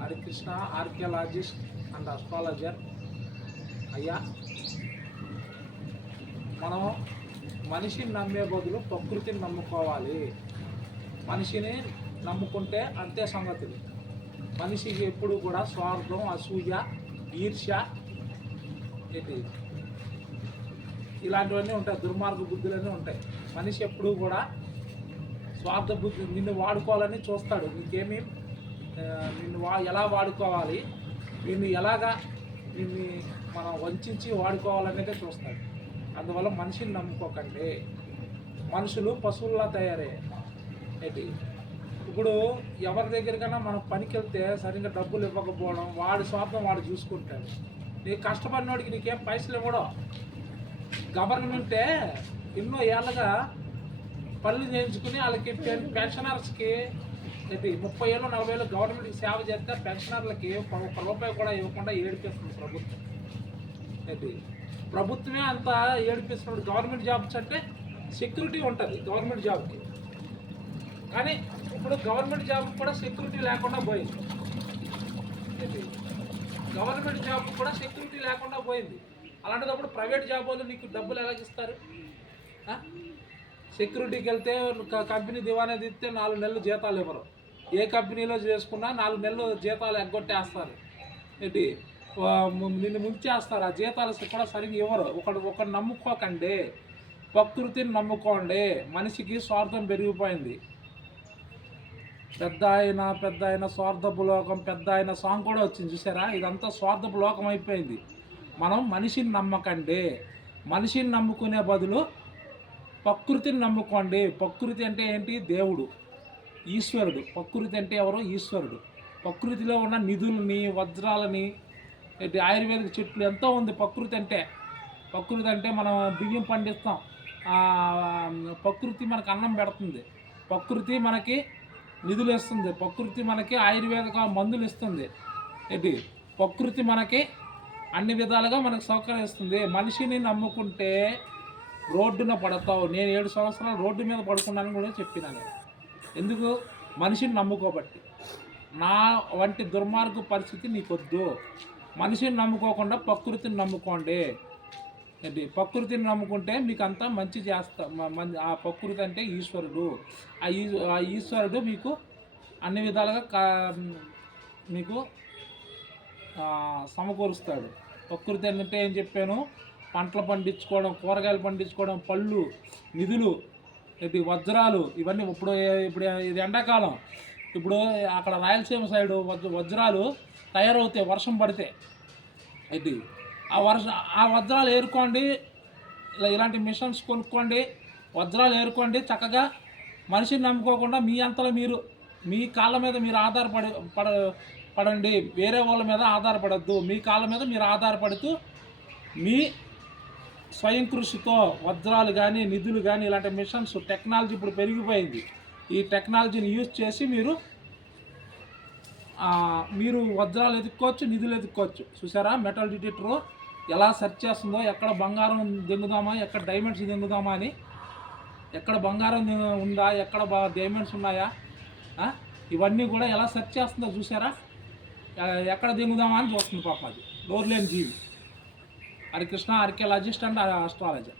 Harikrishna archaeologist and astrologer. అయ్యా, మనం మనిషిని నమ్మే బదులు ప్రకృతిని నమ్ముకోవాలి. మనిషిని నమ్ముకుంటే అంతే సంగతులు. మనిషికి ఎప్పుడు కూడా స్వార్థం, అసూయ, ఈర్ష్య ఏంటి ఇలాంటివన్నీ ఉంటాయి, దుర్మార్గ బుద్ధులన్నీ ఉంటాయి. మనిషి ఎప్పుడూ కూడా స్వార్థ బుద్ధి, నిన్ను వాడుకోవాలని చూస్తాడు. నీకేమి నిన్ను ఎలా వాడుకోవాలి, నిన్ను మనం వంచి వాడుకోవాలనేదే చూస్తాడు. అందువల్ల మనిషిని నమ్ముకోకండి. మనుషులు పశువుల్లా తయారయ్యాయి. ఏంటి ఇప్పుడు ఎవరి దగ్గరికైనా మనం పనికి వెళ్తే సరిగ్గా డబ్బులు ఇవ్వకపోవడం, వాడి స్వార్థం వాడు చూసుకుంటాడు. నీకు కష్టపడినోడికి నీకేం పైసలు ఇవ్వడం. గవర్నమెంటే ఎన్నో ఏళ్ళగా పనులు చేయించుకుని వాళ్ళకి పెన్షనర్స్కి 30 ఏళ్ళు 40 ఏళ్ళు గవర్నమెంట్కి సేవ చేస్తే పెన్షనర్లకి ఒక్క రూపాయి కూడా ఇవ్వకుండా ఏడిపిస్తుంది ప్రభుత్వం. ప్రభుత్వమే అంత ఏడిపిస్తున్నాడు. గవర్నమెంట్ జాబ్స్ అంటే సెక్యూరిటీ ఉంటుంది గవర్నమెంట్ జాబ్కి, కానీ ఇప్పుడు గవర్నమెంట్ జాబ్ కూడా సెక్యూరిటీ లేకుండా పోయింది. గవర్నమెంట్ జాబ్ కూడా సెక్యూరిటీ లేకుండా పోయింది. అలాంటిదప్పుడు ప్రైవేట్ జాబ్ వాళ్ళు నీకు డబ్బులు ఎలా ఇస్తారు? సెక్యూరిటీకి వెళ్తే కంపెనీ దివానే తీస్తే 4 నెలలు జీతాలు ఇవ్వరు. ఏ కంపెనీలో చేసుకున్నా 4 నెలలు జీతాలు ఎగ్గొట్టేస్తారు. నిన్ను ముంచేస్తారు. ఆ జీతాలు కూడా సరిగ్గా ఇవ్వరు. ఒకడు నమ్ముకోకండి, ప్రకృతిని నమ్ముకోండి. మనిషికి స్వార్థం పెరిగిపోయింది. పెద్ద అయిన స్వార్థపు లోకం, పెద్ద అయిన సాంగ్ కూడా వచ్చింది చూసారా? ఇదంతా స్వార్థపు లోకం అయిపోయింది. మనం మనిషిని నమ్మకండి. మనిషిని నమ్ముకునే బదులు ప్రకృతిని నమ్ముకోండి. ప్రకృతి అంటే ఏంటి? దేవుడు, ఈశ్వరుడు. ప్రకృతి అంటే ఎవరు? ఈశ్వరుడు. ప్రకృతిలో ఉన్న నిధులని, వజ్రాలని, ఆయుర్వేదిక చెట్లు ఎంతో ఉంది. ప్రకృతి అంటే మనం బియ్యం పండిస్తాం. ప్రకృతి మనకు అన్నం పెడుతుంది. ప్రకృతి మనకి నిధులు ఇస్తుంది. ప్రకృతి మనకి ఆయుర్వేదిక మందులు ఇస్తుంది. ప్రకృతి మనకి అన్ని విధాలుగా మనకు సౌకర్యం ఇస్తుంది. మనిషిని నమ్ముకుంటే రోడ్డున పడతావు. నేను 7 సంవత్సరాలు రోడ్డు మీద పడుకున్నాను కూడా చెప్పినాను. ఎందుకు? మనిషిని నమ్ముకోబట్టి. నా వంటి దుర్మార్గ పరిస్థితి నీకొద్దు. మనిషిని నమ్ముకోకుండా ప్రకృతిని నమ్ముకోండి. ప్రకృతిని నమ్ముకుంటే మీకు అంతా మంచి చేస్తా. ఆ ప్రకృతి అంటే ఈశ్వరుడు. ఆ ఈశ్వరుడు మీకు అన్ని విధాలుగా మీకు సమకూరుస్తాడు. ప్రకృతి అంటే ఏం చెప్పాను? పంటలు పండించుకోవడం, కూరగాయలు పండించుకోవడం, పళ్ళు, నిధులు, వజ్రాలు, ఇవన్నీ. ఇప్పుడు ఇది ఎండాకాలం. ఇప్పుడు అక్కడ రాయలసీమ సైడు వజ్రాలు తయారవుతాయి వర్షం పడితే. ఆ వజ్రాలు ఏరుకోండి. ఇలాంటి మిషన్స్ కొనుక్కోండి, వజ్రాలు ఏరుకోండి. చక్కగా మనిషిని నమ్ముకోకుండా మీ అంతలో మీరు, మీ కాళ్ళ మీద మీరు పడండి. వేరే వాళ్ళ మీద ఆధారపడద్దు. మీ కాళ్ళ మీద మీరు ఆధారపడుతూ మీ స్వయం కృషితో వజ్రాలు కానీ, నిధులు కానీ, ఇలాంటి మిషన్స్, టెక్నాలజీ ఇప్పుడు పెరిగిపోయింది. ఈ టెక్నాలజీని యూజ్ చేసి మీరు వజ్రాలు ఎదుక్కోవచ్చు, నిధులు ఎదుక్కోవచ్చు. చూసారా మెటల్ డిటెక్టరు ఎలా సెర్చ్ చేస్తుందో? ఎక్కడ బంగారం దింగుదామా, ఎక్కడ డైమండ్స్ దింగుదామా అని. ఎక్కడ బంగారం ఉందా, ఎక్కడ డైమండ్స్ ఉన్నాయా, ఇవన్నీ కూడా ఎలా సెర్చ్ చేస్తుందో చూసారా? ఎక్కడ దింగుదామా అని చూస్తుంది పాపం. అది నోరు లేని జీవి. Harikrishna archaeologist and astrologer.